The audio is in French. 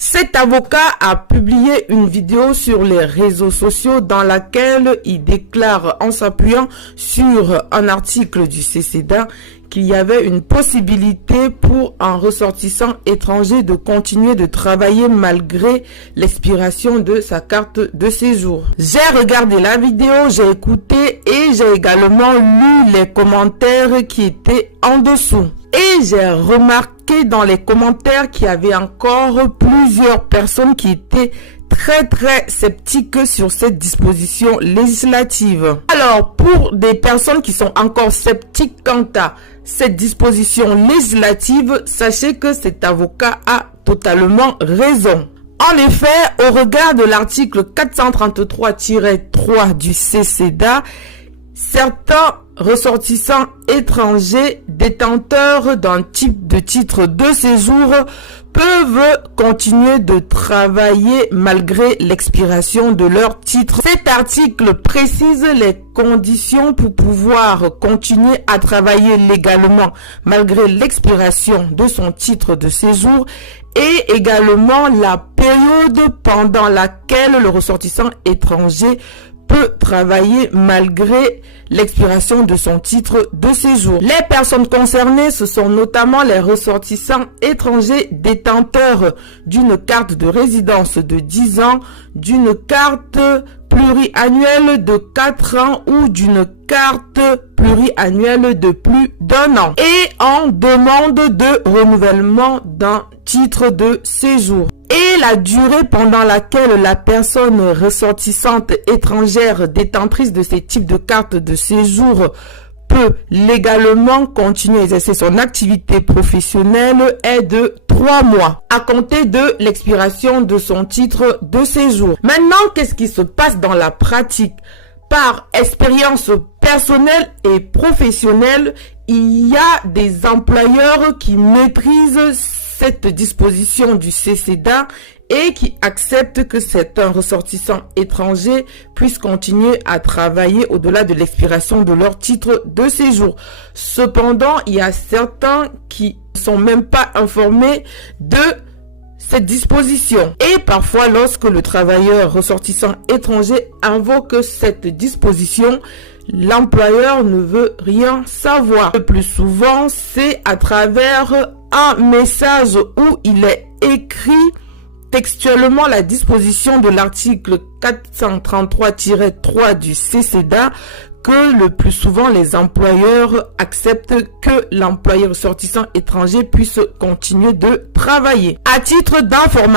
Cet avocat a publié une vidéo sur les réseaux sociaux dans laquelle il déclare, en s'appuyant sur un article du CCEDA, qu'il y avait une possibilité pour un ressortissant étranger de continuer de travailler malgré l'expiration de sa carte de séjour. J'ai regardé la vidéo, j'ai écouté et j'ai également lu les commentaires qui étaient en dessous. Et j'ai remarqué dans les commentaires qu'il y avait encore plusieurs personnes qui étaient très sceptiques sur cette disposition législative. Alors, pour des personnes qui sont encore sceptiques quant à cette disposition législative, sachez que cet avocat a totalement raison. En effet, au regard de l'article 433-3 du CCEDA, certains ressortissants étrangers détenteurs d'un type de titre de séjour peuvent continuer de travailler malgré l'expiration de leur titre. Cet article précise les conditions pour pouvoir continuer à travailler légalement malgré l'expiration de son titre de séjour et également la période pendant laquelle le ressortissant étranger peut travailler malgré l'expiration de son titre de séjour. Les personnes concernées, ce sont notamment les ressortissants étrangers détenteurs d'une carte de résidence de 10 ans, d'une carte pluriannuelle de 4 ans ou d'une carte pluriannuelle de plus d'1 an et en demande de renouvellement d'un titre de séjour. Et la durée pendant laquelle la personne ressortissante étrangère détentrice de ces types de cartes de séjour peut légalement continuer à exercer son activité professionnelle est de 3 mois à compter de l'expiration de son titre de séjour. Maintenant, qu'est-ce qui se passe dans la pratique? Par expérience personnelle et professionnelle, il y a des employeurs qui maîtrisent cette disposition du CCEDA et qui accepte que certains ressortissants étrangers puissent continuer à travailler au-delà de l'expiration de leur titre de séjour. Cependant, il y a certains qui ne sont même pas informés de cette disposition. Et parfois, lorsque le travailleur ressortissant étranger invoque cette disposition, l'employeur ne veut rien savoir. Le plus souvent, c'est à travers un message où il est écrit textuellement la disposition de l'article 433-3 du CCEDA que le plus souvent les employeurs acceptent que l'employé ressortissant étranger puisse continuer de travailler. À titre d'information,